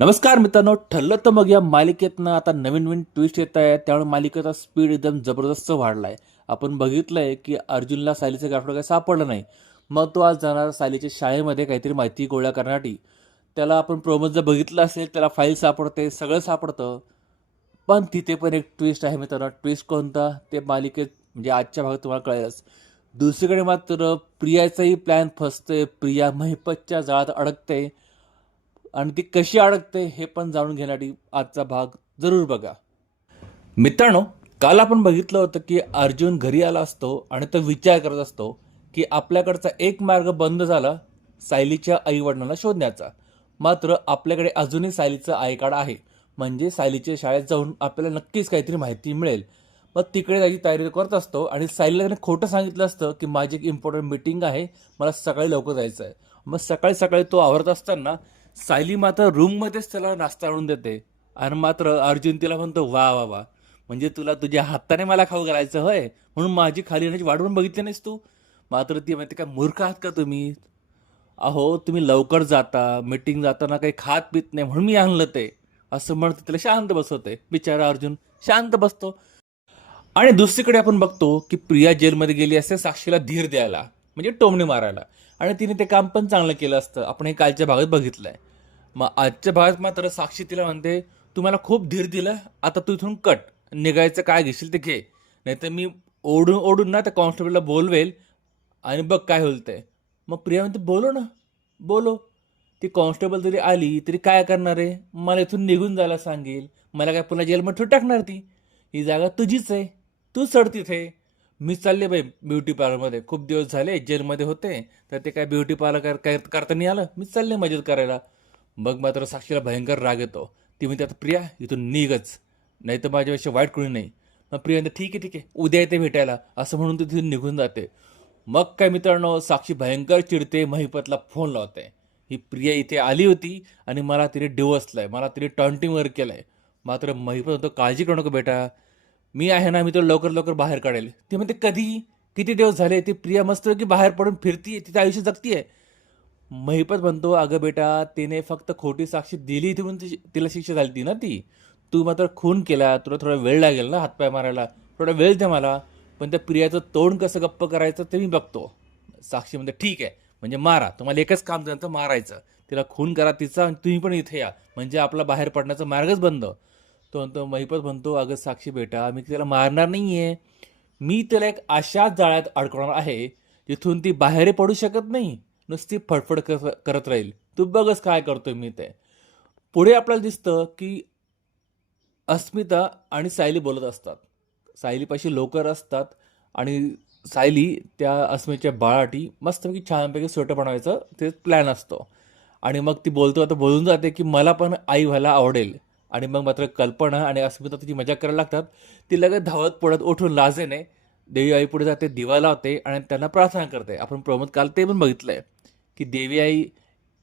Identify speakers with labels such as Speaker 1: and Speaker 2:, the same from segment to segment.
Speaker 1: नमस्कार मित्रांनो ठरलं तर मग या मालिकेतनं आता नवीन नवीन ट्विस्ट येत आहे. त्यामुळे मालिकेचा स्पीड एकदम जबरदस्त वाढला आहे आपण बघितलंय की अर्जुनला सायलीचं गाठोडं काही सापडलं नाही. मग तो आज जाणार सायलीच्या शाळेमध्ये काहीतरी माहिती गोळा करण्यासाठी. त्याला आपण प्रोमोज जर बघितलं असेल त्याला फाईल सापडते सगळं सापडतं. पण तिथे पण एक ट्विस्ट आहे मित्रांनो. ट्विस्ट कोणता? ते मालिकेत म्हणजे आजच्या भागात तुम्हाला कळेलच. दुसरीकडे मात्र प्रियाचाही प्लॅन फसतोय. प्रिया महिपतच्या जाळात अडकते. आणि ती कशी अडकते हे पण जाणून घेण्यासाठी आजचा भाग जरूर बघा. मित्रांनो काल आपण बघितलं होतं की अर्जुन घरी आला असतो आणि तो विचार करत असतो की आपल्याकडचा एक मार्ग बंद झाला सायलीच्या आईवडिलांना शोधण्याचा. मात्र आपल्याकडे अजूनही सायलीचं आय कार्ड आहे. म्हणजे सायलीच्या शाळेत जाऊन आपल्याला नक्कीच काहीतरी माहिती मिळेल. मग तिकडे त्याची तयारी करत असतो आणि सायलीला त्याने खोटं सांगितलं असतं की माझी एक इम्पॉर्टंट मीटिंग आहे मला सकाळी लवकर जायचं आहे मग सकाळी सकाळी तो आवरत असताना सायली मात्र रूममध्येच त्याला नाश्ता आणून देते. आणि मात्र अर्जुन तिला म्हणतो वा वा वा. म्हणजे तुला तुझ्या हाताने मला खाऊ घालायचं होय? म्हणून माझी खाली येण्याची वाढवून बघितली नाहीस तू? मात्र ती म्हणते काय मूर्ख आहात का तुम्ही? अहो तुम्ही लवकर जाता मीटिंग जाताना काही खात पित नाही म्हणून मी आणलं ते. असं म्हणत तिला शांत बसवते. बिचारा अर्जुन शांत बसतो. आणि दुसरीकडे आपण बघतो की प्रिया जेलमध्ये गेली असते साक्षीला धीर द्यायला म्हणजे टोमणी मारायला. आणि तिने ते काम पण चांगलं केलं असतं. आपण हे कालच्या भागात बघितलंय. मग आजच्या भागात मात्र साक्षी तिला म्हणते तू मला खूप धीर दिला आता तू इथून कट. निघायचं काय घेशील ते घे. नाहीतर मी ओढून ओढून ना त्या कॉन्स्टेबलला बोलवेल आणि बघ काय होईल ते मग प्रिया म्हणते बोलो ना बोलो. ती कॉन्स्टेबल जरी आली तरी काय करणार आहे? मला इथून निघून जायला सांगेल. मला काय पुन्हा जेलमध्ये ठेवून टाकणार ती? ही जागा तुझीच आहे. तू चढ तिथे. मी चालले बाई ब्युटी पार्लरमध्ये. खूप दिवस झाले जेलमध्ये होते तर ते काय ब्युटी पार्लर कर काय करता नाही आलं. मी चालले मजेत करायला. मग मात्र साक्षीला भयंकर राग येतो. ती म्हणते आता प्रिया इथून निघच. नाही तर माझ्यापेक्षा वाईट कोणी नाही. मग प्रिया म्हणते ठीक आहे ठीक आहे. उद्या येते भेटायला. असं म्हणून ती तिथून निघून जाते. मग काय मित्रांनो साक्षी भयंकर चिडते महिपतला फोन लावते. ही प्रिया इथे आली होती आणि मला तिने डिवसलाय मला तिने टॉन्टिंगवर केलंय. मात्र महिपत होतं काळजी करू नको बेटा. मी आहे ना मी तो लवकर लवकर बाहेर काढेल. ती म्हणते कधी? किती दिवस झाले? ती प्रिया मस्त की बाहेर पडून फिरतीये. तिथे आयुष्य जगती आहे महिपत म्हणतो अगं बेटा तिने फक्त खोटी साक्षी दिली ती म्हणून तिला शिक्षा झाली ती ना ती. तू मात्र खून केला तुला थोडा वेळ लागेल ना हातपाय मारायला. थोडा वेळ दे मला पण त्या प्रियाचं तोंड कसं गप्प करायचं ते मी बघतो. साक्षी म्हणते ठीक आहे म्हणजे मारा. तुम्हाला एकच काम त्यांचं मारायचं. तिला खून करा तिचा आणि तुम्ही पण इथे या. म्हणजे आपला बाहेर पडण्याचा मार्गच बंद. तो म्हणतो महिपत म्हणतो अगं साक्षी बेटा मी तिला मारणार नाही आहे मी तिला एक अशा जाळ्यात अडकवणार आहे जिथून ती बाहेर पडू शकत नाही. नुसती फडफड कर- करत राहील. तू बघच काय करतोय मी ते. पुढे आपल्याला दिसतं की अस्मिता आणि सायली बोलत असतात. सायलीपाशी लोकर असतात आणि सायली त्या अस्मितेच्या बाळाटी मस्तपैकी छानपैकी स्वेटर बनवायचं ते प्लॅन असतो. आणि मग ती बोलतो आता बोलून जाते की मला पण आई व्हायला आवडेल. आणि मग मात्र कल्पना आणि अस्मिता तिची मजा करायला लागतात. ती लगेच धावत पडत उठून लाजेने देवी आई पुढे जाते दिवा लावते आणि त्यांना प्रार्थना करते. आपण प्रमोद काल ते पण बघितलं आहे की देवी आई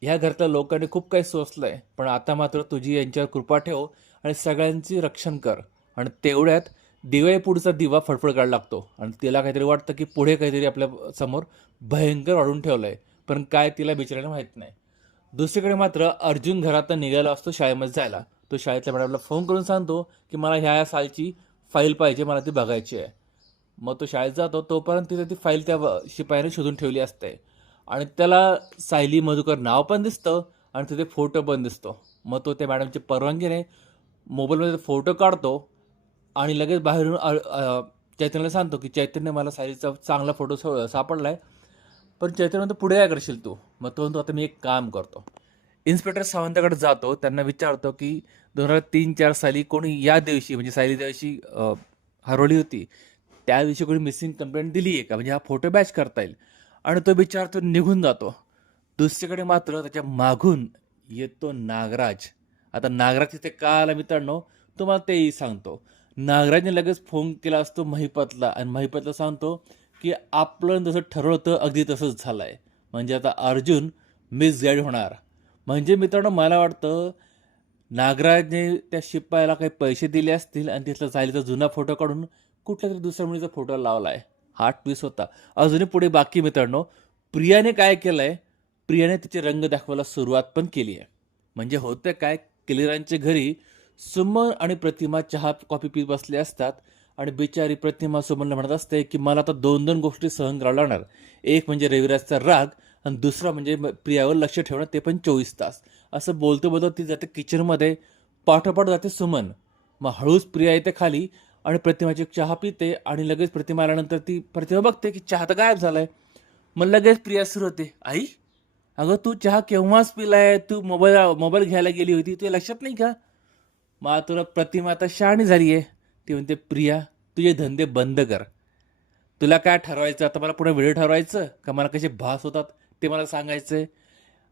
Speaker 1: ह्या घरातल्या लोकांनी खूप काही सोसलंय पण आता मात्र तुझी यांच्यावर कृपा ठेव आणि सगळ्यांची रक्षण कर. आणि तेवढ्यात दिवाळी पुढचा दिवा फडफड काढायला लागतो. आणि तिला काहीतरी वाटतं की पुढे काहीतरी आपल्यासमोर भयंकर वाढून ठेवलं आहे पण काय तिला बिचारायला माहीत नाही. दुसरीकडे मात्र अर्जुन घरात निघाला असतो शाळेमध्ये जायला. तो शाळेतल्या मॅडमला फोन करून सांगतो की मला ह्या ह्या सालची फाईल पाहिजे मला ती बघायची आहे. मग तो शाळेत जातो तोपर्यंत तिथे ती फाईल त्या शिपायाने शोधून ठेवली असते. आणि त्याला सायली मधुकर नाव पण दिसतं आणि तिथे फोटो पण दिसतो. मग तो त्या मॅडमची परवानगीने मोबाईलमध्ये फोटो काढतो आणि लगेच बाहेरून चैतन्याला चैतन्यला सांगतो की चैतन्य मला सायलीचा चांगला फोटो स- आहे पण चैतन्य म्हणतो पुढे काय करशील तू? मग तो म्हणतो आता मी एक काम करतो. इन्स्पेक्टर सावंताकडे जातो. त्यांना विचारतो की दोन हजार तीन चार साली कोणी या दिवशी म्हणजे सायली दिवशी हरवली होती. त्या दिवशी कोणी मिसिंग कंप्लेंट दिली आहे का? म्हणजे हा फोटो बॅच करता येईल. आणि तो बिचार तो निघून जातो. दुसरीकडे मात्र त्याच्या मागून येतो नागराज. आता नागराज तिथे का आला मित्रांनो तुम्हाला तेही सांगतो. नागराजने लगेच फोन केला असतो महिपतला आणि महिपतला सांगतो की आपलं जसं ठरवलं होतं अगदी तसंच झालं आहे म्हणजे आता अर्जुन मिसगाईड होणार. म्हणजे मित्रांनो मला वाटतं नागराजने त्या शिपायाला काही पैसे दिले असतील आणि तिथला जायचा जुना फोटो काढून कुठल्या तरी दुसऱ्या मुलीचा फोटो लावला आहे हा ट्विस्ट होता. अजूनही पुढे बाकी मित्रांनो प्रियाने काय केलंय? प्रियाने तिचे रंग दाखवायला सुरुवात पण केली आहे. म्हणजे होतं काय? किलेरांच्या घरी सुमन आणि प्रतिमा चहा कॉफी पीत बसले असतात आणि बिचारी प्रतिमा सुमनला म्हणत असते की मला आता दोन दोन गोष्टी सहन करावं लागणार. एक म्हणजे रविराजचा राग आणि दुसरा म्हणजे प्रियावर लक्ष ठेवणं ते पण चोवीस तास. असं बोलतो बोलतो ती जाते किचनमध्ये पाठोपाठ जाते सुमन. मग हळूच प्रिया येते खाली आणि प्रतिमाची चहा पिते आणि लगेच प्रतिमा आल्यानंतर ती प्रतिमा बघते की चहा तर गायब आहे मग लगेच प्रिया सुरू होते आई अगं तू चहा केव्हाच पिलाय? तू मोबाईल मोबाईल घ्यायला गेली होती तुझ्या लक्षात नाही का? मग तुला प्रतिमा आता शहाणी झाली आहे ती म्हणते प्रिया तुझे धंदे बंद कर. तुला काय ठरवायचं? आता मला पुढे वेळ ठरवायचं का? मला कसे भास होतात ते मला सांगायचं आहे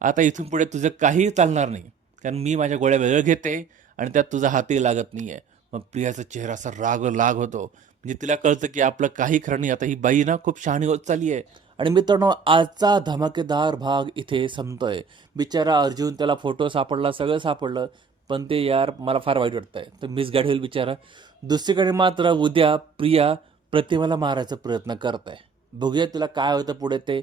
Speaker 1: आता इथून पुढे तुझं काहीही चालणार नाही. कारण मी माझ्या गोळ्या वेगळं घेते आणि त्यात तुझा हातही लागत नाही आहे मग प्रियाचा चेहरा असा राग लाग होतो. म्हणजे तिला कळतं की आपलं काही खरं नाही. आता ही बाई ना खूप शहाणी होत चालली आहे. आणि मित्रांनो आजचा धमाकेदार भाग इथे संपतोय. बिचारा अर्जुन त्याला फोटो सापडला सगळं सापडलं. पण ते यार मला फार वाईट वाटतंय. तर मिसगाईड होईल बिचारा. दुसरीकडे मात्र उद्या प्रिया प्रतिमाला मारायचा प्रयत्न करत आहे बघूया तिला काय होतं पुढे ते.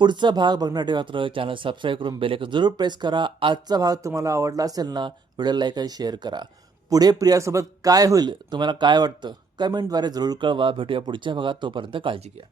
Speaker 1: पुढचा भाग बघण्यासाठी मात्र चॅनल सबस्क्राईब करून बेलेकन जरूर प्रेस करा. आजचा भाग तुम्हाला आवडला असेल ना व्हिडिओ लाईक आणि शेअर करा. पुढे प्रियासोबत काय होईल तुम्हाला काय वाटतं? कमेंटद्वारे जरूर कळवा. भेटूया पुढच्या भागात. तोपर्यंत काळजी घ्या.